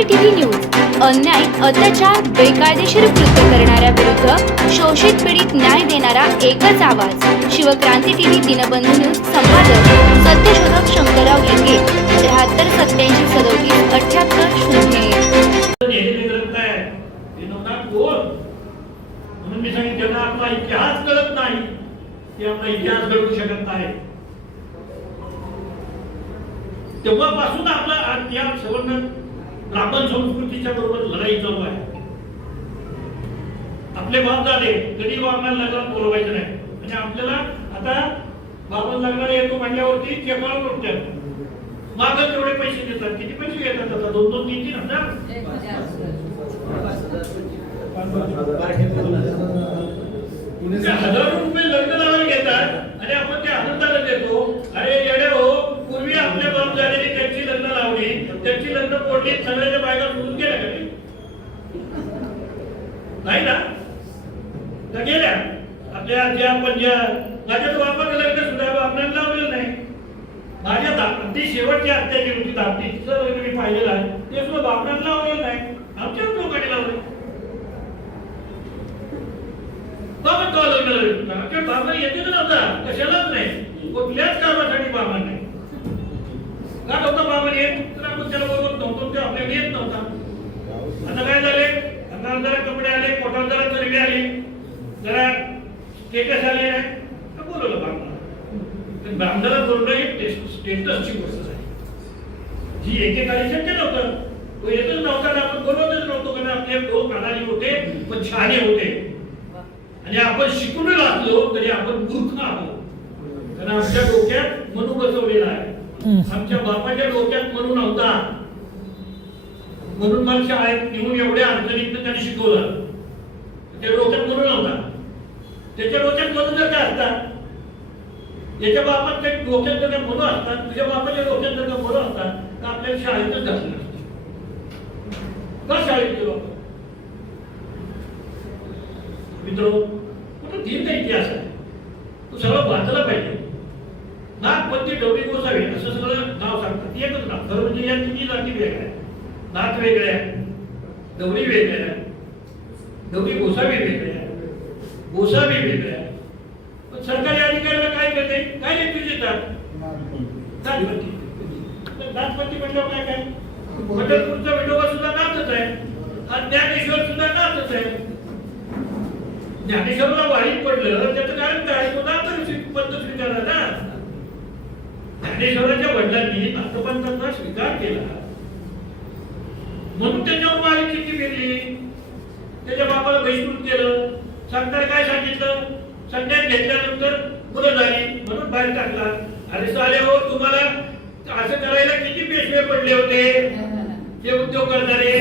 CCTV news अन्याय अत्याचार बेकायदेशीर कृत्य करणाऱ्या विरुद्ध शोषित पीडित न्याय देणारा एकच आवाज. शिवक्रांती टीव्ही दिनबंधू न्यूज संपादक सत्यशोधक शंकरराव लिंगे त्र्याहत्तर सत्याऐंशी सदोतीस अठ्याहत्तर शून्य म्हणून मी सांगितलं आपला इतिहास कळत नाही ते आपला इतिहास घडवू शकत नाही. तेव्हापासून आपला आज सवर्ण ब्राह्मण संस्कृतीच्या बरोबर लढाई चालू आहे. आपले बाप झाले कधी बाबांना लग्नात बोलवायचं नाही. म्हणजे आपल्याला आता बाबा लग्नाला येतो म्हणल्यावरती केवळ उठतात मागं तेवढे पैसे देतात. किती पैसे घेतात आता? दोन दोन तीन तीन हजार? हजार रुपये लग्न लावायला घेतात. आणि आपण ते आनंदाला देतो. अरे त्यांची लग्न सगळ्याच्या बायका सोडून गेल्या का नाही ना? त्या गेल्या. आपल्या आज्या पंज्या माझ्या बापाने लग्न सुद्धा आपल्याला लावलेलं नाही. माझ्या धाकटी शेवटची हत्या जी होती. धाकटीचं लग्न मी पाहिलेलं आहे. ते सुद्धा बापणाला लावलेलं नाही. आमच्याच लोकांनी लावलं बाबा का लग्न लावलं आमच्या बाबा येतेच नव्हता? कशालाच नाही. कुठल्याच कामासाठी बाबा नाही. का होता बाबा येत त्याला बरोबर नव्हतो ते आपल्याला येत नव्हता आता काय झाले अंगावर जरा कपडे आले पोटावर जरा चरबी आली जरा केकस आले तर बोलवलं बाबा ब्राह्मणाला बोलणं ही स्टेटसची गोष्ट आहे जी एकेकाळी शक्य नव्हतं तो येतच नव्हता ना आपण बोलवतच नव्हतो कारण आपले लोक प्रणाली होते पण छाने होते आणि आपण शिकून असलो तरी आपण मूर्ख आहोत कारण आमच्या डोक्यात मनू बसवलेला आहे आमच्या बापाच्या डोक्यात म्हणून नव्हता. म्हणून मला शाळेत घेऊन एवढ्या अडचणीत त्यांनी शिकवलं. त्या डोक्यात म्हणून नव्हता. त्याच्या डोक्यात म्हणून जर काय असतात याच्या बापात काही डोक्यात जर काय म्हणून असतात तुझ्या बापाच्या डोक्यात जर काय म्हणून असतात तर आपल्याला शाळेतच घातलं का शाळेत गेलो मित्र कुठं दीर्घ इतिहास आहे. तो सगळं वाचला पाहिजे. नागपंथी डोबी गोसावी असं सगळं नाव सांगतात. एकच नाव. खरं म्हणजे या तिन्ही जाती वेगळ्या नाथ वेगळ्या गौरी वेगळ्या गौरी गोसावी वेगळ्या गोसावी वेगळ्या पण सरकारी अधिकाऱ्याला काय करते? काय लेखी देतात? नाथपंथी नाथपंथी म्हटल्यावर काय काय? पंढरपूरचा विठोबा सुद्धा नाथच आहे. आणि ज्ञानेश्वर सुद्धा नाथच आहे. ज्ञानेश्वरला वाईट पडलं त्याचं कारण काय? तो नाथ पंत स्वीकारला ना. ज्ञानेश्वराच्या वडिलांनी नाथपंथाचा स्वीकार केला. म्हणून त्याच्यावर वाईट किती फिरली त्याच्या बापाला बहिष्कृत केलं. सरकार काय सांगितलं? संन्यास घेतल्यानंतर मुलं झाली म्हणून बाहेर टाकला. अरे साले हो तुम्हाला असं करायला किती पेशवे पडले होते? हे उद्योग करणारे.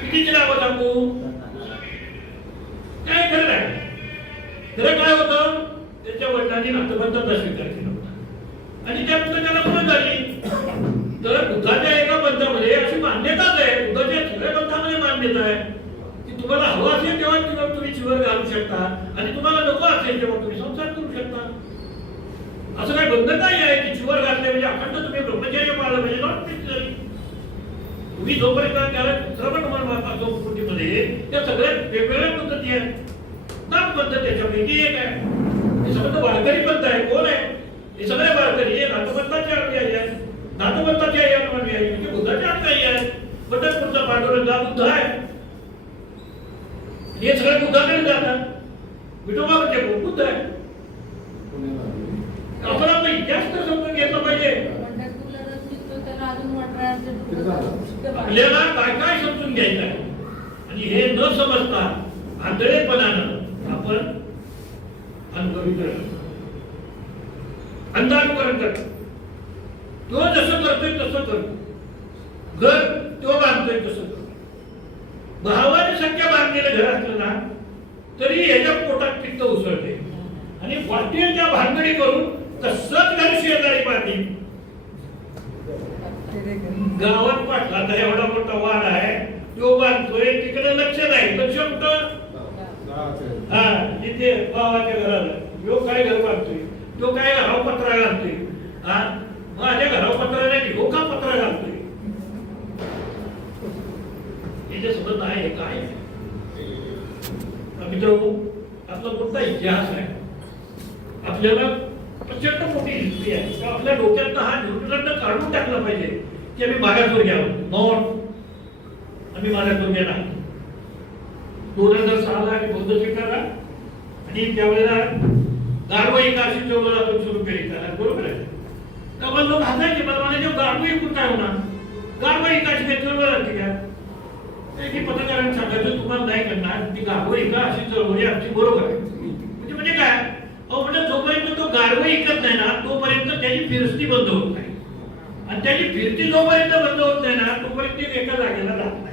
कितीची नावं सांगू? काय खरं आहे खरं काय होतं? त्याच्या वडिलांनी नातबंधाचा स्वीकार केला होता. आणि त्या पुस्तकाला मुलं झाली तर बुद्धाच्या एका पंथामध्ये अशी मान्यताच आहे बुद्धाच्या सगळ्या बंधामध्ये मान्यता आहे की तुम्हाला हवं असेल तेव्हा तेव्हा तुम्ही शिवर घालू शकता आणि तुम्हाला नको असेल तेव्हा तुम्ही संसार करू शकता. असं काही बंध नाही आहे की शिवर घातले म्हणजे अखंड तुम्ही ब्रह्मचर्य पाळलं म्हणजे नॉट नेसेसरी तुम्ही जोपर्यंत त्याला श्रवण मनवाचा संस्कृतीमध्ये त्या सगळ्या वेगवेगळ्या पद्धती आहेत. नाथ पद्धत त्याच्यापैकी एक आहे. सगळं वारकरी पंथ आहे. कोण आहे? हे सगळे वारकरी हे नाथपंथाचे अनुयायी आहेत. नाथपंथाचे अनुयायी म्हणजे बुद्धाचे अनुयायी आहेत पंढरपूरचा पांडुरंग बुद्ध आहे. हे सगळे बुद्धाकडे जातात. विठोबा म्हणजे? बुद्ध आहे. आपण आपला इतिहास तर समजून घेतला पाहिजे. आपल्याला काय काय समजून घ्यायचं आहे? आणि हे न समजता आंधळेपणानं आपण अनुकरण अंधानुकरण करतो. तो जसं करतोय तसं करतो घर तो बांधतोय तसं करतो भावाने संख्या बांधलेलं घर असलं ना तरी ह्याच्या पोटात पित्त उसळते. आणि वाटेल त्या भानगडी करून तसंच घर शेजारी बांधली गावात पाठला एवढा मोठा वाड आहे तो बांधतोय तिकडे लक्ष नाही. लक्ष कुठं? हा तिथे भावाच्या घराला यो काय घर बांधतोय तो काय घराव पत्रा घालतोय? हा? माझ्या घराव पत्रा नाही हो का पत्रा घालतोय? त्याच्यासोबत आहे काय? मित्र आपला मोठा इतिहास आहे. आपल्याला प्रचंड मोठी हिस्ट्री आहे. आपल्या डोक्यात हा न्यूट्रंड काढून टाकला पाहिजे की आम्ही मागासवर्गीय आहोत नॉट आम्ही मागासवर्गीय नाही दोन हजार सहाला आम्ही बंद स्वीकारला. आणि त्यावेळेला गारवाई काशी चौघला आपण सुरू केली त्याला. बरोबर आहे? त्यामुळे लोक हसायचे मला म्हणायचे गाढव एकूण काय होणार? गारवाई काशी काय? चळवळ लागते का की पत्रकारांनी सांगायचं तुम्हाला नाही करणार ती गारवाई का अशी चळवळी आमची. बरोबर आहे? म्हणजे म्हणजे काय? अहो म्हणजे जोपर्यंत तो गाढव ऐकत नाही ना तोपर्यंत त्याची फिरस्ती बंद होत नाही. आणि त्याची फिरती जोपर्यंत बंद होत नाही ना तोपर्यंत एका जागेला राहत नाही.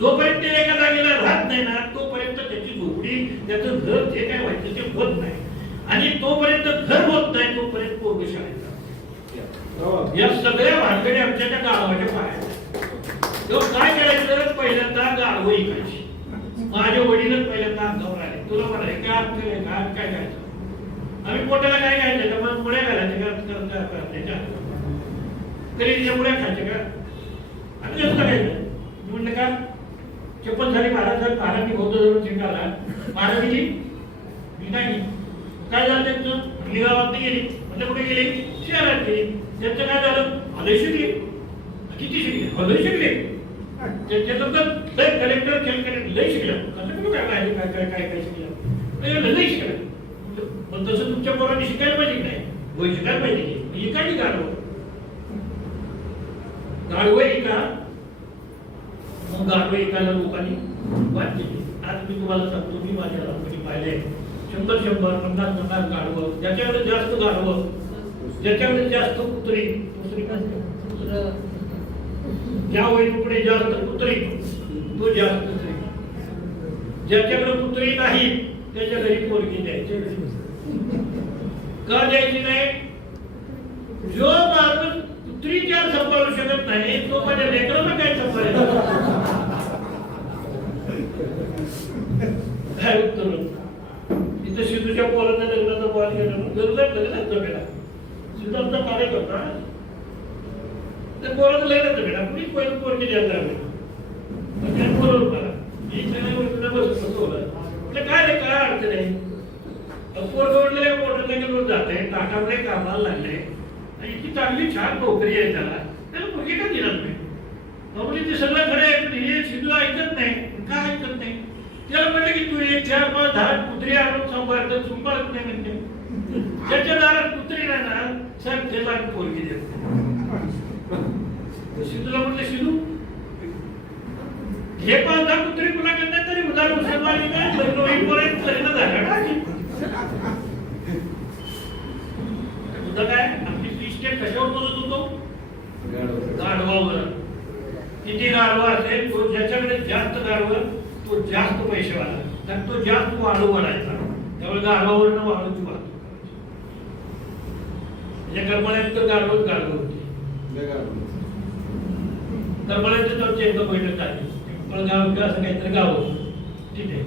जोपर्यंत ते एका जागेला राहत नाही ना तोपर्यंत त्याची झोपडी त्याचं घर जे काय व्हायचं ते होत नाही. आणि तोपर्यंत घर होत नाही तोपर्यंत पोरग शाळेत या सगळ्या भानगडी आमच्या त्या गावाच्या पाया काय करायचं? पहिल्यांदा गाढवं ऐकायची. माझे वडीलच पहिल्यांदा अंगावर आले. तुला म्हणाले काय अर्थ आहे? काय काय करायचं? आम्ही पोटाला काय घ्यायचं का? मग मुळे घालायचे का? त्याच्या तरी तिच्या खायचे का? आम्ही जास्त खायचं. म्हणलं का? चप्पल झाली महाराज महाराज बौद्ध धर्म स्वीकारला महाराज मी नाही काय झालं त्यांचं? मी गावात गेली. म्हणजे कुठे गेले? शहरात गेले त्यांचं काय झालं? आलंय शिकले किती शिकले आलंय शिकले त्याच्यात लय कलेक्टर कलेक्टर लय शिकलं. कसं कुठं काय काय काय काय काय काय शिकलं? लय शिकलं. पण तसं तुमच्या पोरांनी शिकायला पाहिजे काय नाही? होय शिकायला पाहिजे म्हणजे काय नाही गाडवं गाडवं आहे का? मग एखाद्या लोकांनी? वाट केली आज मी तुम्हाला सांगतो मी माझ्या लहानपणी पाहिले शंभर शंभर पन्नास पन्नास गाडवं ज्याच्याकडे जास्त गाडवं ज्याच्याकडे जास्त कुत्री कुत्री काय असते? ज्या वैदपुढे जास्त कुत्री तो जास्त कुत्री. ज्याच्याकडे कुत्री नाही त्याच्या घरी पोरगी द्यायची. का द्यायची नाही? जो माणूस कुत्रीच्या सांभाळू नाही तो माझ्या लेकराला काय सांभाळेल काय उत्तर इथं सिद्धूच्या पोराचं लग्नाचा बॉल गेलं गरज लग्नात जमेला सिद्धू आमचा कार्यकर्ता त्या पोराचं लग्नात जमेला कुणीच पहिलं पोरगी द्यायला लागली मग त्याने बोलवलं मी सगळ्या बसत. काय रे काय अडचण आहे? पोरगवडले घेऊन जाते. कामाला लागले. इतकी चांगली छान नोकरी आहे त्याला. त्याला मुलगी का दिला तुम्ही मग ते सगळं खरं आहे पण हे सिद्धूला ऐकत नाही. त्याला म्हटलं की तू एक चार पाच दहा कुत्री आणून सांभाळत सांभाळत नाही म्हणते? ज्याच्या दारात कुत्री नाही ना सर त्याला पोरगी देत सिद्धूला म्हटलं सिद्धू हे पाच दहा कुत्री करतात तरी उदार मुसलमानी काय लग्न होईपर्यंत लग्न झालं ना तुझं काय? आपली फ्री स्टेट कशावर बोलत होतो गाढवावर. किती गाढवा असेल तो ज्याच्याकडे जास्त गाढवं तो जास्त पैसेवाला तर तो जास्त वाढू वाढायचा. त्यामुळे गाढवावरनं वाढूची वाहतूक म्हणजे करमाळ्यात तर गाढवच गाढव होती. करमाळ्याचं तर एकदा बैठक झाली. पिंपळगाव असं काहीतरी गाव होतं. तिथे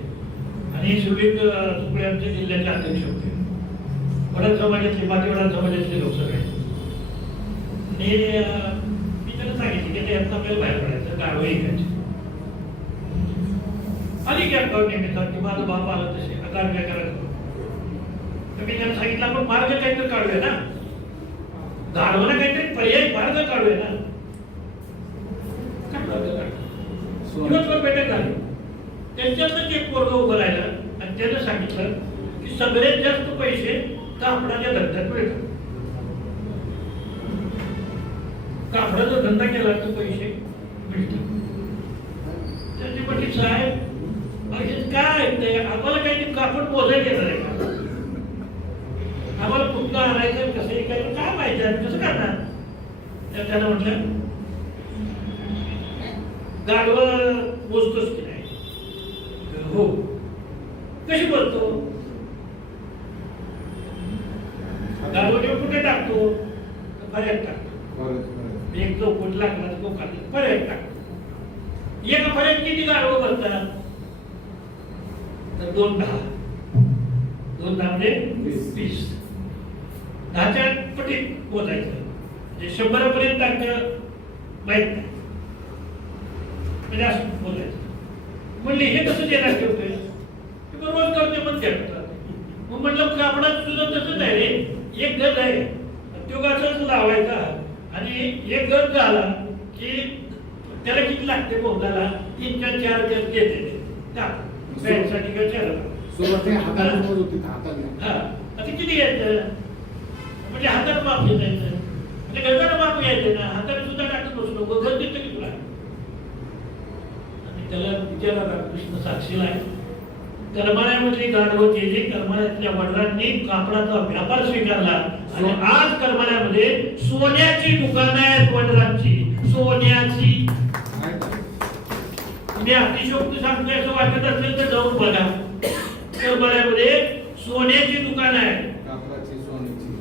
आणि सुरळीत तुकडे आमच्या जिल्ह्याचे अध्यक्ष होते. वडाल समाजातले माती वडाल समाजातले लोक सगळे. आणि मी त्यांना सांगितलं की त्यातनं आपल्याला बाहेर पडायचं गाडवं ऐकायचे आली की अकाउंट निमित्तात की माझा बाप आला तसे अकाउंट काय करायचं तर मी त्यांना सांगितलं आपण मार्ग काहीतरी काढूया ना। गाडवाला काहीतरी पर्याय मार्ग काढूया ना। दिवसभर बैठक झाली त्यांच्यातच एक पोरग उभं राहिलं आणि त्यानं सांगितलं की सगळ्यात जास्त पैसे कापडाच्या धंद्यात मिळतात कापडाचा धंदा केला तर पैसे मिळतात त्यांची म्हटली साहेब अहो, हे काय आहे ते? आम्हाला आपण ते येणार आहे का? आम्हाला कुठलं आणायचं कसं ऐकायचं काय माहिती आहे? कसं करणार? तर त्यानं म्हटलं गाडवं मोजतोच की नाही हो कशी बोलतो गाडवं नेऊन कुठे टाकतो पर्यात टाकतो एक चौकट लागला तो खाली पर्यात टाकतो एका पर्यात किती गाडवं बसतात तर दोन दहा दोन दहा म्हणजे वीस. वीस दहाच्या पटीत पोचायचं शंभरापर्यंत टाकतं माहीत नाही. म्हणजे असं बोलायचं. म्हणले हे कसं देणार ठेवतोय ते बरोबर रोज करते पण ठेवतात मग म्हटलं कापडात सुद्धा तसंच आहे रे. एक गज आहे. तो गाचाच लावायचा. आणि एक गज झाला की त्याला किती लागते बोगदाला तीन चार चार गज घेते पॅन्टसाठी किंवा चार सुरुवातीला हाताने मोज होती हाताने हा. आता किती घ्यायचं? म्हणजे हाताने माप घ्यायचं म्हणजे गजानं माप घ्यायचं ना हाताने सुद्धा टाकत बसलो गज देतो की तुला? आणि त्याला विचारा रामकृष्ण साक्षीला आहे. करमाळ्यामधली गाढवं केली करमाळ्यातल्या वडिलांनी कापडाचा व्यापार स्वीकारला आणि आज करमाळ्यामध्ये सोन्याची दुकानं आहेत वडिलांची. सोन्याची. मी अतिशोक्ती सांगतोय असं वाटत असेल तर जाऊन बघा. करमाळ्यामध्ये सोन्याची दुकानं सोन्याची.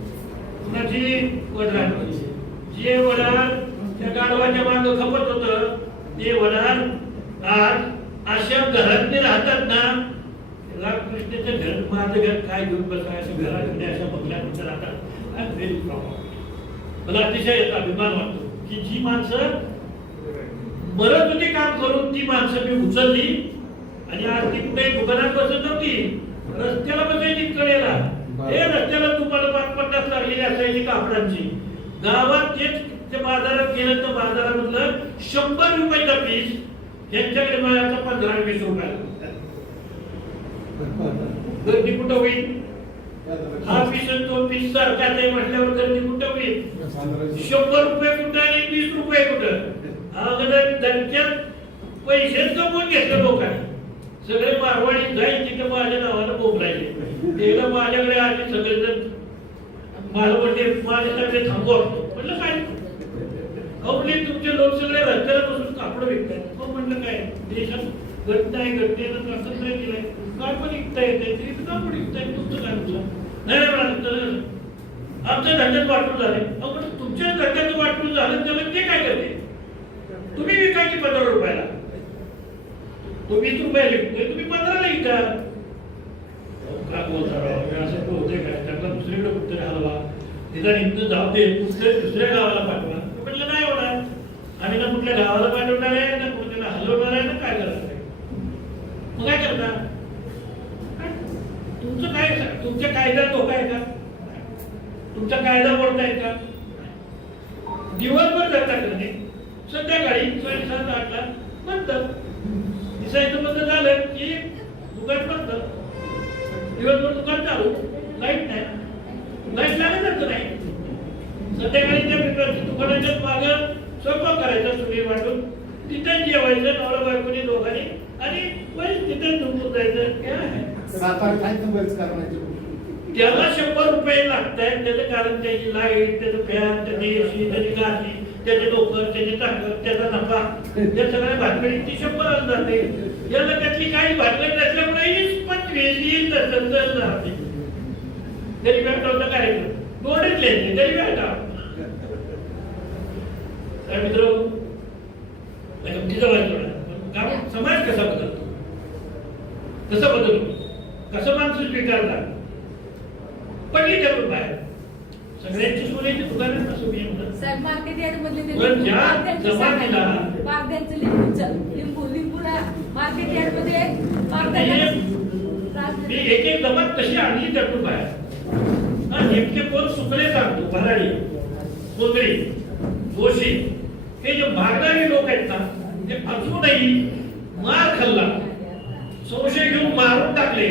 कुणाची? वडिलांची. जे वडार त्या गाढवाच्या माग खपत होत ते वडार आज अशा घरातले राहतात ना रामकृष्णाचं घर माझं घर काय घेऊन बसायचं घरामध्ये अशा बंगल्यामध्ये राहतात? very proud. मला अतिशय अभिमान वाटतो की जी माणसं मरत होती काम करून ती माणसं मी उचलली आणि आज ती कुठे दुकानात बसत नव्हती. रस्त्याला बसायची कडेला. हे रस्त्याला तुम्हाला पाच पन्नास लागलेली असायची कापडांची. गावात तेच ते बाजारात गेलं तर बाजारामधलं शंभर रुपयाचा पीस यांच्याकडे मिळायचा पंधरा वीस रुपयाला गर्दी कुठं होईल? हा पीस तो पीस सारखाच आहे म्हटल्यावर गर्दी कुठं होईल? शंभर रुपये कुठं आणि वीस रुपये कुठं? अगोदर त्यांच्यात पैसे कमवून घेतले लोकांनी सगळे मारवाडी जाईल तिथे माझ्या नावानं बोबलायचे. एकदा माझ्याकडे आले सगळेजण मला म्हणले माझ्याकडे थांबवा म्हटलं काय? अहो म्हणले तुमचे लोक सगळे रस्त्याला बसून कापड विकतात मग म्हटलं काय? देशात घटना आहे घटनेनं असं नाही? केलंय काय पण विकता येते तरी तर कापड विकताय तुमचं काय तुमचं नाही नाही म्हणाले तर आमच्या धंद्यात वाटून झाले. अहो पण तुमच्या धंद्यात वाटून झालं त्याला ते काय करते? तुम्ही विकायची पंधरा रुपयाला. तुम्ही वीस रुपयाला विकतोय तुम्ही पंधराला विका. काय बोलता राव हे असं होते काय? त्यातला दुसरीकडे कुठतरी हलवा. निदान इथं जाऊ दे. दुसऱ्या दुसऱ्या गावाला पाठवा. म्हटलं नाही होणार. आम्ही ना कुठल्या गावाला पाठवणार आहे ना कुठल्या हलवणार आहे ना काय करणार आहे? मग काय करता तुमचं काय तुमच्या कायदा धोका आहे का? तुमचा कायदा मोडताय का? दिवसभर धंदा करणे संध्याकाळी सात आठला बंद. दिसायचं बंद झालं की दुकान बंद. दिवसभर दुकान चालू लाइट नाही. लाइट लागतच नाही संध्याकाळी त्या मित्राच्या दुकानाच्या माग स्वयंपाक करायचा चुली वाटून तिथे जेवायचं नवरा बायकोनी दोघांनी. आणि बस तिथे झोपून जायचं. काय आहे त्याला शंभर रुपये लागत आहेत त्याचं कारण त्याची लाइट त्याचं फॅन त्याची एसी त्याची गाठी त्याचे डोकर त्याची ताकद त्याचा नफा. या सगळ्या भानगडीत ती शंभर जाते. याला त्यातली काही भानगड नसल्यामुळे येईल तसं तर कार्यक्रम दोनच लिहायचे तरी काय मित्र? गमतीचा वाईट कारण समाज कसा बदलतो? कसा बदलतो? कसं माणसं स्वीकारतात? पडली त्यातून बाहेर. सगळ्यांची सोन्याची दुकानं असं मी म्हणत पण ज्या जमातीला- लिंबू लिंबूला मार्केट यार्डमध्ये मी पारध्यांना एक एक जमात कशी आणली त्यातून बाहेर नेमके कोण सुकले सांगतो भराडी कोंदळी जोशी हे जे मारणारी लोक आहेत ना ते अजूनही मार खाल्ला. संशय घेऊन मारून टाकले.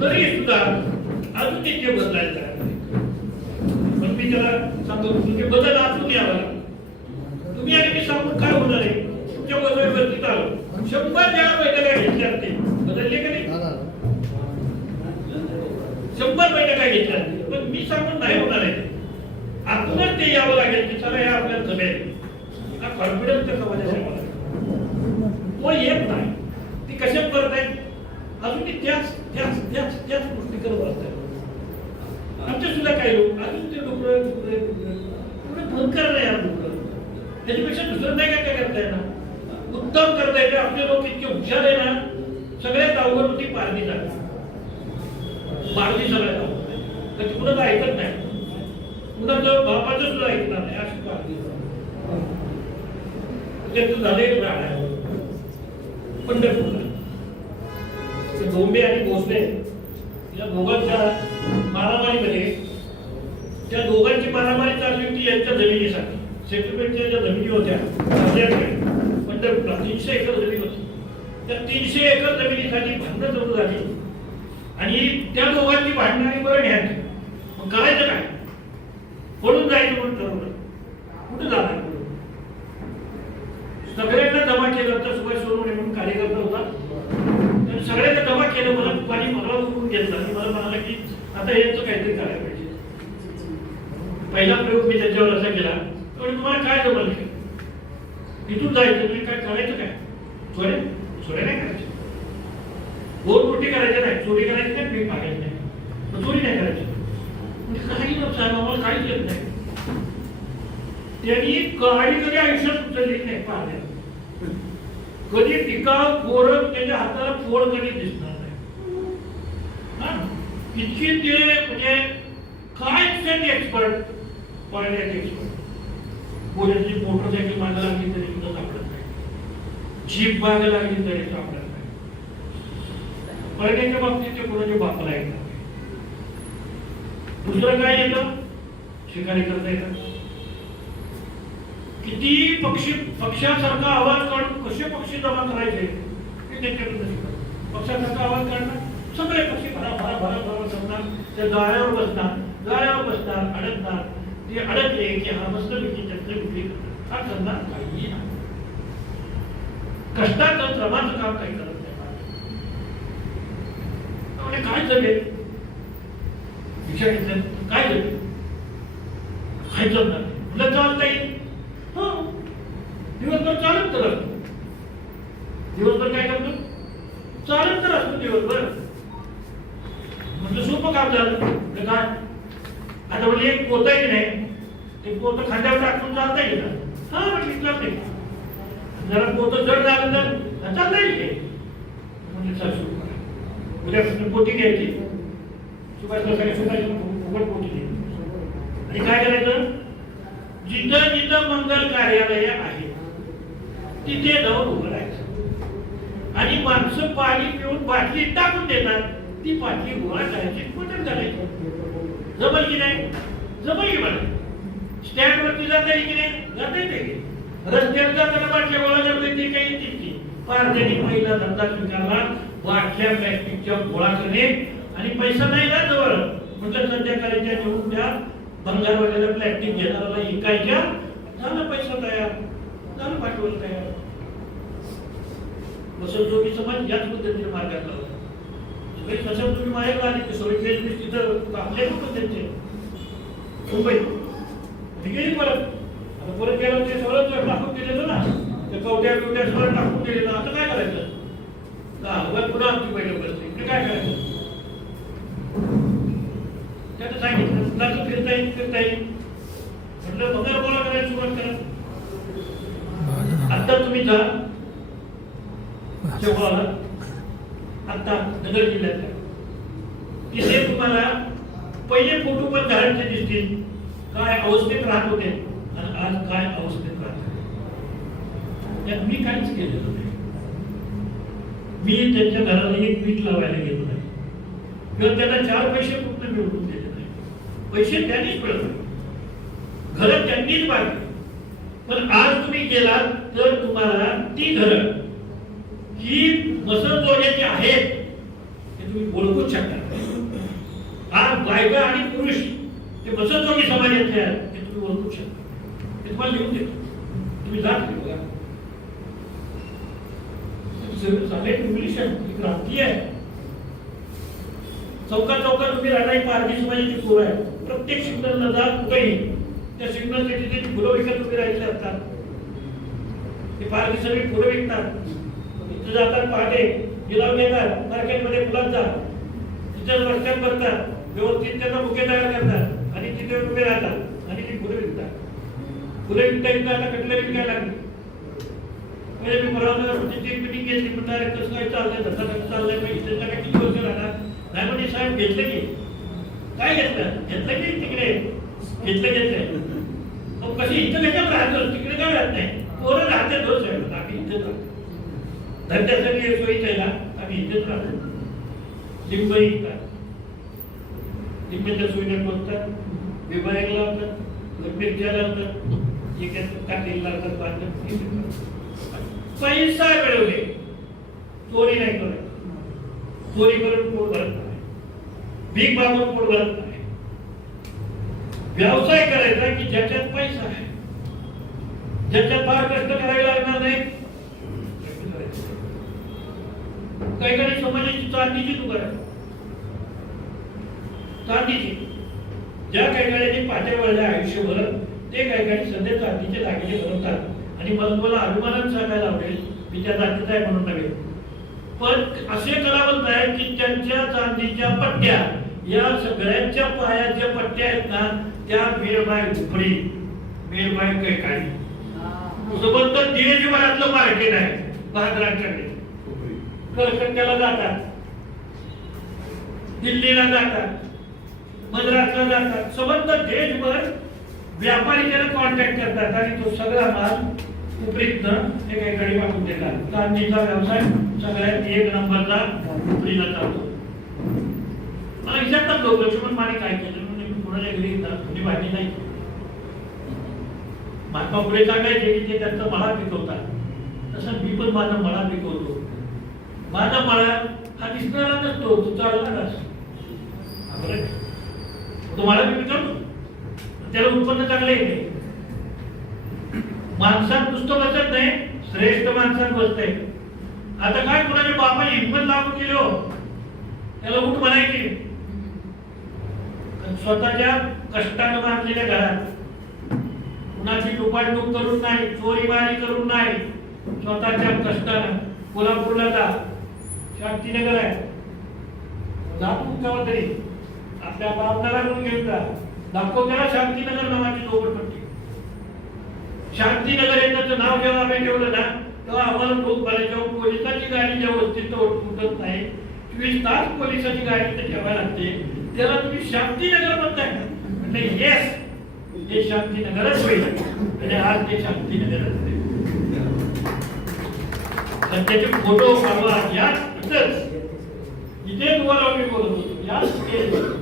तरी सुद्धा अजून ते तयार नाही. पण मी त्याला सांगतो तुमचे बदल आतून यावा तुम्ही आणि मी सांगून काय होणार आहे? तुमच्या बदलावरती आलो शंभर ज्या बैठका घेतल्या बदलले का नाही शंभर बैठका घेतल्या पण मी सांगून नाही होणार आहे आतूनच ते यावं लागेल की चला या आपल्याला जमेल हा कॉन्फिडन्स त्या समाजाचा तो येत नाही ती कशात करत आहेत अजून ती त्याच त्याच त्याच त्याच गोष्टी करत असतात आमचे सुद्धा काही लोक अजून ते डुकरं डुकरं डुकरं पुढे भयंकर नाही यार डुकरं त्याच्यापेक्षा दुसरं नाही काय काय करता येणार करता येते आपले लोक इतके हुशार आहे ना सगळ्यात अवघड होती पारधी जागा पारधी सगळ्यात अवघड तर कुणाचं ऐकत नाही. कुणाचं बापाचं सुद्धा ऐकणार नाही. अशी पारधी त्याचं झाले राहणार पंढरपूरला. डोंबे आणि भोसले या दोघांच्या मारामारीमध्ये त्या दोघांची मारामारी चालली होती यांच्या जमिनीसाठी. सेटलमेंटच्या ज्या जमिनी होत्या राज्याकडे तीनशे एकर जमीन होती. त्या तीनशे एकर जमिनीसाठी भांडणं चालू झाली. आणि त्या दोघांची भांडणं आणि बरं घ्यायची मग करायचं काय? पळून जायचं म्हणून ठरवलं. कुठं जाणार सगळ्यांना जमा केलं तर सुभाष सोनवणे म्हणून कार्यकर्ता होता. तर सगळ्यांना जमा केलं मला पाणी मला उठून घेतलं. आणि मला म्हणाला की आता यांचं काहीतरी करायला पाहिजे. पहिला प्रयोग मी त्याच्यावर असा केला. तर तुम्हाला काय जमलं? इथून जायचं तुम्ही काय करायचं काय चोऱ्या चोऱ्या नाही करायच्या बोट मोठी करायची नाही चोरी करायची नाही पीठ मागायचं नाही मग चोरी नाही करायची म्हणजे काही लोक साहेब आम्हाला काहीच येत नाही त्यांनी कहाणी कधी आयुष्यात उचलली नाही पाहण्या कधी टिकाव पोरं त्याच्या हाताला फोड कधी दिसणार नाही हा? इतकी ते म्हणजे काय त्यांनी एक्सपर्ट पळण्याचे एक्सपर्ट पोरांची मोटरसायकल मागायला लागली तरी सुद्धा सापडत मागे जीप मागायला लागली तरी सापडत नाही. बाबतीत ते कोणाच्या बापाला येतात दुसरं काय येतं? शिकारी करता येतं. किती पक्षी पक्षासारखा आवाज काढून कसे पक्षी जमा करायचे हे त्यांच्याकडे शिकवलं. पक्षासारखा आवाज काढणार सगळे पक्षी भरा भरा भरा भरा करणार त्या जाळ्यावर बसणार जाळ्यावर बसणार अडकणार ते अडकले की हा मस्त विक्री त्यांचं विक्री करणार हा करणार काही नाही कष्टाचं श्रमाचं काम काही करत नाही. म्हणजे काय जमेल? शिक्षा घेतलं काय जमेल? काय जमणार मुलं चालता येईल हा. दिवसभर चालत तर असतो. दिवसभर काय करतो? चालत तर असतो दिवसभर. म्हटलं सोपं काम झालं. तर काय? आता म्हणजे एक पोतं आहे नाही. ते पोत खांद्यावर टाकून चालता येईल हा म्हटलं इथलं नाही. जरा पोतं जड झालं तर चाललं येईल ते म्हणजे सर सुरू करा. उद्यापासून पोटी घ्यायची. सुभाष सकाळी सुभाष फुकट पोटी घ्यायची आणि काय करायचं? जिथं जिथं मंगल कार्यालय आहे तिथे जाऊन उभं राहायचं. आणि माणसं पाणी पिऊन बाटली टाकून देतात. ती बाटली गोळा करायची पटन करायची. जमल की नाही? जमल की मला स्टँड वरती जाता येईल की नाही? जाता येते की रस्त्यावर जाताना बाटल्या गोळा करते ते काही येते की? त्यांनी पहिला धंदा स्वीकारला बाटल्या प्लॅस्टिकच्या गोळा करणे आणि पैसा नाही ना जवळ. म्हटलं संध्याकाळीच्या नेऊन त्या भंगारवाल्याला प्लॅस्टिक घेणाऱ्याला इकायच्या झालं पैसा तयार. झालं पाठवलं तयार. वसंतोगी समाज याच पद्धतीने मार्गात लावला सगळे तसं तुम्ही माहेरला आले ते सगळे केस तिथं आपले लोक त्यांचे मुंबई. ठीक आहे परत. आता परत गेलं ते सगळं टाकून दिलेलं ना. ते कवट्या बिवट्या सगळं टाकून दिलेलं. आता काय करायचं? गावात पुन्हा आमची बैठक बसते इकडे काय करायचं? त्यानं सांगितलं. कुणाचं फिरता येईल फिरता येईल म्हटलं बघा बोला करायला सुरुवात करा. आता तुम्ही जा. शेवगावला आता नगर जिल्ह्यातल्या तिथे तुम्हाला पहिले फोटो पण घरांचे दिसतील. काय अवस्थेत राहत होते. आज काय अवस्थेत राहतात त्यात मी काहीच केलेलं नाही. मी त्यांच्या घराला एक वीट लावायला गेलो नाही. किंवा त्यांना चार पैसे फक्त मिळवून दिले नाही. पैसे त्यांनीच मिळवले. घरं त्यांनीच बांधली. पण आज तुम्ही गेलात तर तुम्हाला ती घरं ही मसलजोड्याची आहेत हे तुम्ही ओळखूच शकता. आज बायका आणि पुरुष ते मसलजोगी समाजातले आहेत हे तुम्ही ओळखू शकता हे तुम्हाला लिहून देतो. तुम्ही जात बघा. सगळे इंग्लिश आहे ही क्रांती आहे. चौका चौकात तुम्ही राहणारी पारधी समाजाची पोर आहे प्रत्येक सिग्नलला जा कुठेही. त्या सिग्नलच्या ते फुलं विकत तुम्ही राहिले असतात. ते पारधी सगळी फुलं विकतात. तिथे जातात पहाटे. गिलाव घेतात मार्केटमध्ये फुलांचा तिथं रस्त्यात भरतात. व्यवस्थित त्यांना बुके तयार करतात. आणि तिथे उभे राहतात आणि ती फुलं विकतात फुले विकता विकता आता कटलरी विकायला लागली? म्हणजे मी परवा तिची मिटिंग घेतली म्हणणार कसं काय चाललंय धंदा कसं चाललंय मग इथे काय किती वर्ष राहणार नाही म्हणजे साहेब घेतलं की? काय घेतलं? घेतलं की तिकडे? घेतलं घेतलं. मग कशी इथं त्याच्यात राहतो? तिकडे काय राहत नाही? पोरं राहते दोन साहेब आम्ही इथेच राहतो. धंद्यासाठी सोयीच आहे ना आम्ही इथेच राहतो. लिंबई विकतात लिंबाच्या सुविधा बघतात विभागला लावतात. मिरच्या लावतात. पैसा मिळवले. चोरी नाही करत. चोरी करून पोट भरत नाही. भीक मागून पोट भरत नाही. व्यवसाय करायचा की ज्याच्यात पैसा आहे. ज्याच्यात फार कष्ट करावे लागणार नाही. काही काही समाजाची चांदीची दुकान आहे. चांदीची. ज्या काही वेळेची पाट्या वळल्या आयुष्यभर ते काही काही सध्या जातीचे दागिने बनवतात. आणि मला तुम्हाला अभिमानात सांगायला आवडेल मी त्या जातीचा आहे म्हणून नव्हे. पण असे कलावंत आहेत की त्यांच्या चांदीच्या पट्ट्या या सगळ्यांच्या पायाच्या पट्ट्या आहेत ना त्या मीरबाई उपडी मीरबाई कैकाडी. सुबंत देशभरातलं मार्केट आहे बहादरांकडे कलकत्त्याला जातात. दिल्लीला जातात. मद्रासला जातात. संबंध देशभर व्यापारी त्याला कॉन्टॅक्ट करतात आणि तो सगळा माल उपरीतनं एकेकडे वाटून देतात. चांदीचा व्यवसाय सगळ्यात एक नंबरचा उपरीला चालतो मला विचारतात लोक लक्ष्मण माने काय केलं? म्हणून मी कोणाच्या घरी कोणी नाही. महात्मा पुढे सांगायचे की ते त्यांचा मळा पिकवतात. तसं मी पण माझा मळा पिकवतो. माझा मळा हा दिसणारा नसतो तो चालणाराच हा तो मी पिकवतो त्याला उत्पन्न चांगलं येते. माणसात नुसतं बसत नाही श्रेष्ठ माणसात बसतंय. आता काय कुणाच्या बापा हिंमत लागू केली हो? त्याला उठ म्हणायची. स्वतःच्या कष्टानं बांधलेल्या घरात. कुणाची टुपाटूप करून नाही चोरी मारी करून नाही स्वतःच्या कष्टानं. कोल्हापूरला जा. शांतीनगर आहे. जातो केव्हा तरी. आपल्या बापदाला म्हणून घेऊन जा. दाखवत्याला शांतीनगर नावाची झोपडपट्टी शांतीनगर येण्याचं नाव जेव्हा आम्ही ठेवलं ना तेव्हा आम्हाला लोक जेव्हा पोलिसाची गाडी जेव्हा व्यवस्थित उठत नाही चोवीस तास पोलिसाची गाडी इथे ठेवायला लागते. त्याला तुम्ही शांतीनगर म्हणताय का? म्हणजे येस हे शांतीनगरच होईल. आणि आज ते शांतीनगरच होईल सध्याचे फोटो काढवा याच इथंच. इथे तुम्हाला मी बोलत होतो. याच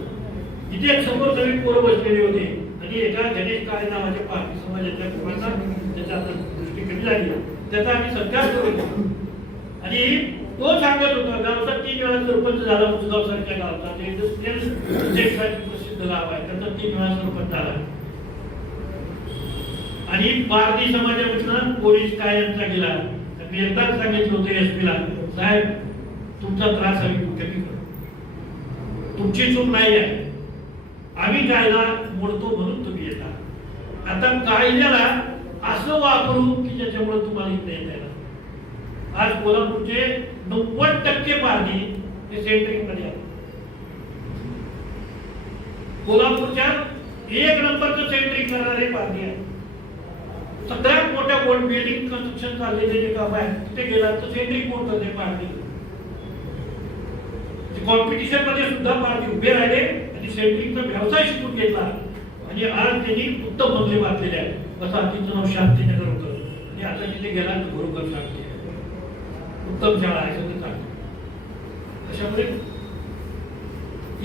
इथे समोर नवीन पोरं बसलेली होती. आणि एका गणेश काळे नावाच्या पार्टी समाजाच्या लोकांना त्याच्या आता दृष्टी कमी झाली त्याचा आम्ही सत्कार करू आणि तो सांगत होता गावचा तीन वेळा सरपंच झाला मुसगाव सारख्या गावचा. ते इंडस्ट्रियल प्रसिद्ध गाव आहे. त्याचा तीन वेळा सरपंच झाला. आणि पारधी समाजापासून पोलीस काय यांचा गेला? मी एकदाच सांगितलं होतं एस ला साहेब तुमचा त्रास आम्ही कुठे तुमची चूक नाही आहे. आम्ही कायदा मोडतो म्हणून तुम्ही येता. आता कायद्याला असं वापरू की ज्याच्यामुळे तुम्हाला इथे येता येणार आज कोल्हापूरचे नव्वद टक्के पाणी हे सेंट्रिंग आहे आहेत. कोल्हापूरच्या एक नंबरचं सेंट्रिंग करणारे पाणी आहे सगळ्यात मोठ्या बोर्ड बिल्डिंग कन्स्ट्रक्शन चाललेले जे काम आहे तिथे गेला तर सेंट्रिंग बोर्ड करते पाणी कॉम्पिटिशनमध्ये सुद्धा पाणी उभे राहिले सेंट्रिंगचा व्यवसाय शिकून घेतला. आणि आज त्यांनी उत्तम बंगले बांधलेले आहेत. असं तिचं नाव शांतीनगर होतं. आणि आता तिथे गेला तर शांती. उत्तम शाळा आहे सगळं चांगलं. अशामुळे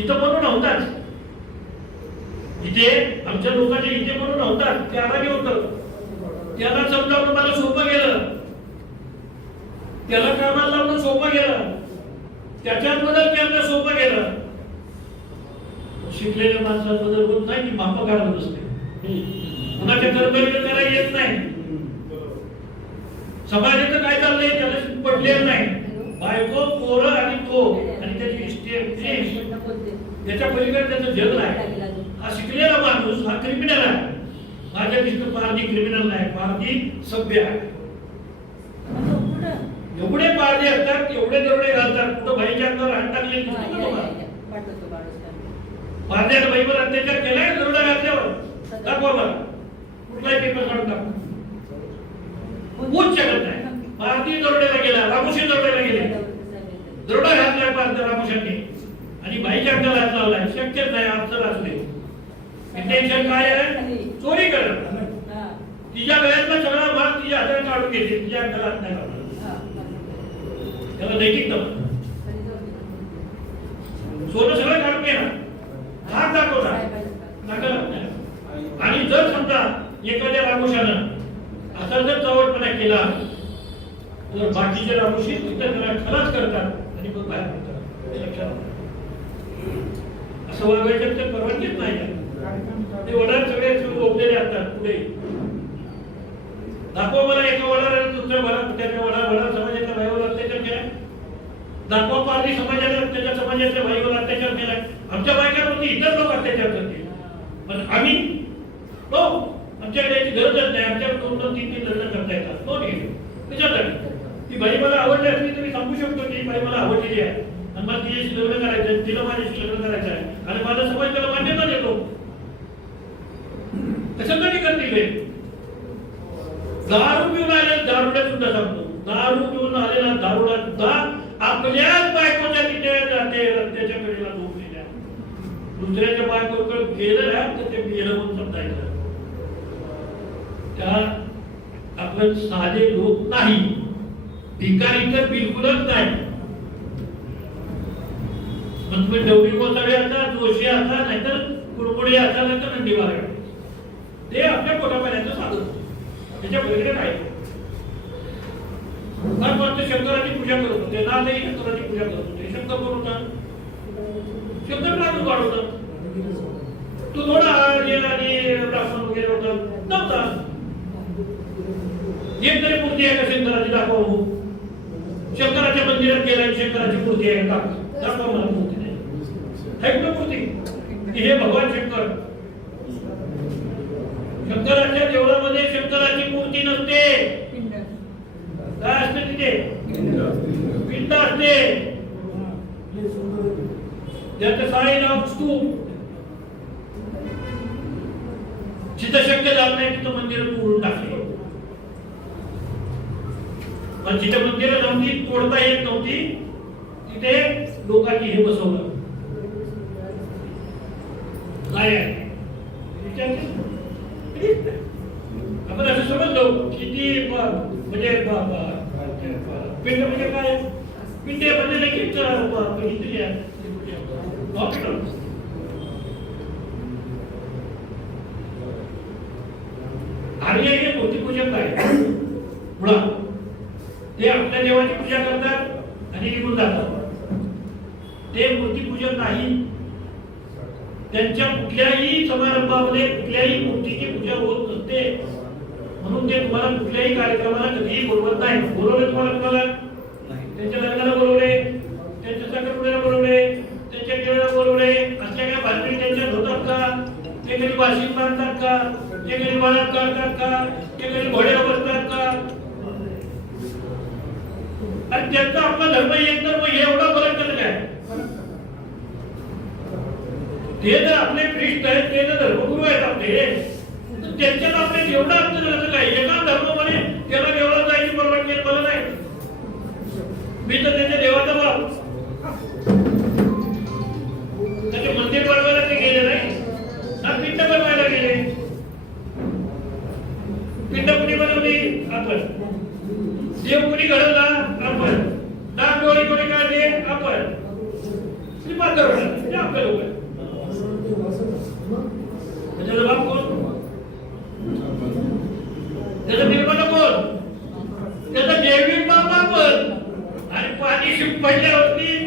इथं म्हणून नव्हताच. इथे आमच्या लोकांच्या इथे म्हणून नव्हताच. ते आरामी होतं. त्याला समजावणं मला सोपं गेलं. त्याला कामाला लावणं सोपं गेलं. त्याच्यात बदल केलं सोपं गेलं. शिकलेल्या माणसात बदल होत नाही की माप काढत नसते कुणाच्या कर्तव्य करायला येत नाही. समाजाचं काय चाललंय? त्याला पडलेलं नाही. बायको पोरं आणि तो. आणि त्याची इस्टेट त्याच्या पलीकडे त्याचं जग नाही. हा शिकलेला माणूस हा क्रिमिनल आहे. माझ्या दृष्टीने पारधी क्रिमिनल नाही पारधी सभ्य आहे. एवढे पारधी असतात एवढे तेवढे घालतात. कुठं बाईच्या अंगावर हात टाकले भारतीय बाईवर अत्याचार केलाय दरोडा घातल्यावर. दाखवा मला कुठलाही पेपर काढून दाखवा होऊच शकत नाही पारधी दरोड्याला गेला रामोशी दरोड्याला गेले. दरोडा घातलाय भारतीय रामोशांनी. आणि बाईच्या अंगाला हात लावलाय. शक्यच नाही आमचं असले इंटेन्शन काय आहे? चोरी करणं तिच्या गळ्यातला सगळा भाग तिच्या हाताने काढून घेते. तिच्या अंगाला हात नाही लावला. त्याला नैतिक म्हणतात. सोनं सगळं काढून घेणार हात दाखवला आणि जर समजा एखाद्या रामुशानं असा जर चवटपणा केला तर बाकीचे रामुशी तिथं त्याला खलास करतात आणि मग बाहेर पडतात. लक्षात असं वागायचं तर परवानगीच नाही ते वडार सगळे ओपलेले असतात पुढे. दाखवा मला एका वडार आणि दुसऱ्या वडार त्याच्या वडार वडार समज दाखवा पारधी समाजाला त्याच्या समाजातल्या भाईवर अत्याचार केलाय. आमच्या बायकांवरती इतर लोक अत्याचार करतील. पण आम्ही हो आमच्याकडे याची गरजच नाही. आमच्याकडे दोन दोन तीन तीन लग्न करता येतात. हो नाही. त्याच्यासाठी. ती बाई मला आवडली असली तर मी सांगू शकतो की बाई मला आवडलेली आहे. आणि मला तिच्याशी लग्न करायचं तिला माझ्याशी लग्न करायचं आहे. आणि माझा समाज त्याला मान्यता देतो. कशासाठी करतील दारू पिऊन आले दारुड्या सुद्धा सांगतो. दारू पिऊन आलेला दारुडा सुद्धा आपल्याच बायकोच्या तिथे जाते रस्त्याच्या कडेला झोपलेल्या दुसऱ्याच्या बायकोकडे गेलं ना तर ते गेलं म्हणून समजायचं. त्या आपण साधे लोक नाही. भिकारी तर बिलकुलच नाही. मग तुम्ही डवरी गोसाळे असा जोशी असा नाहीतर कुरमुडी असा नाहीतर नंदी वारड ते आपल्या पोटापाण्याचं साधन त्याच्या पलीकडे नाही कारण मग शंकराची पूजा करत होते नाथही शंकराची पूजा करत होते. शंकर कोण होता? शंकर नाथ होता. तो थोडा आर्य आणि ब्राह्मण वगैरे होता. नव्हता. एक तरी मूर्ती आहे का शंकराची? दाखवा हो शंकराच्या मंदिरात गेला शंकराची मूर्ती आहे का? दाखवा मला मूर्ती नाही. आहे मूर्ती? हे भगवान शंकर. शंकराच्या देवळामध्ये शंकराची मूर्ती नसते. काय असते तिथे पिंड असते त्याचं साई नाव स्तूप जिथं शक्य झालं नाही तिथं मंदिर तोडून टाकले. पण जिथं मंदिर नव्हती तोडता येत नव्हती तिथे लोकांनी हे बसवलं. काय आहे. आपण असं समजलो किती म्हणजे पिंड म्हणजे काय? पिंडे म्हणजे लगेच ब- हॉस्पिटल आर्य हे मूर्तीपूजक आहे मुळात ते आपल्या देवाची पूजा करतात आणि निघून जातात. ते मूर्तीपूजक नाही. त्यांच्या कुठल्याही समारंभामध्ये कुठल्याही मूर्तीची पूजा होत नसते. म्हणून ते तुम्हाला कुठल्याही कार्यक्रमाला कधीही बोलवत नाही. बोलवले तुम्हाला तुम्हाला त्यांच्या लग्नाला बोलवले त्यांच्या साखरपुड्याला बोलवले त्यांच्या केळाला बोलवले असल्या काय भानगडी त्यांच्यात होतात का? ते कधी वाशिक बांधतात का? ते कधी बाळात काढतात का? ते कधी घोड्यावर बसतात का? आणि त्यांचा आपला धर्म एक तर मग एवढा फरक कसं काय? ते जर आपले प्रिस्ट आहेत ते जर धर्मगुरू आहेत आपले. तर त्यांच्यात आपले एवढा अर्थ कसं काय एका धर्मामध्ये त्याला देवळात जायची परवानगी मला नाही. मी तर त्यांच्या देवाचा बाप त्याचे मंदिर बनवायला ते गेले नाही. ना पिंड बनवायला गेले. पिंड कुणी बनवली आपण. देव कुणी घडवला आपण. डागडोळी कोणी काढले आपण. श्रीपाद हे लोक त्याचा जबाब कोण? त्याचा निर्माण कोण त्याचा जैविक बाप आपण आणि पाणी शिंपडल्यावरती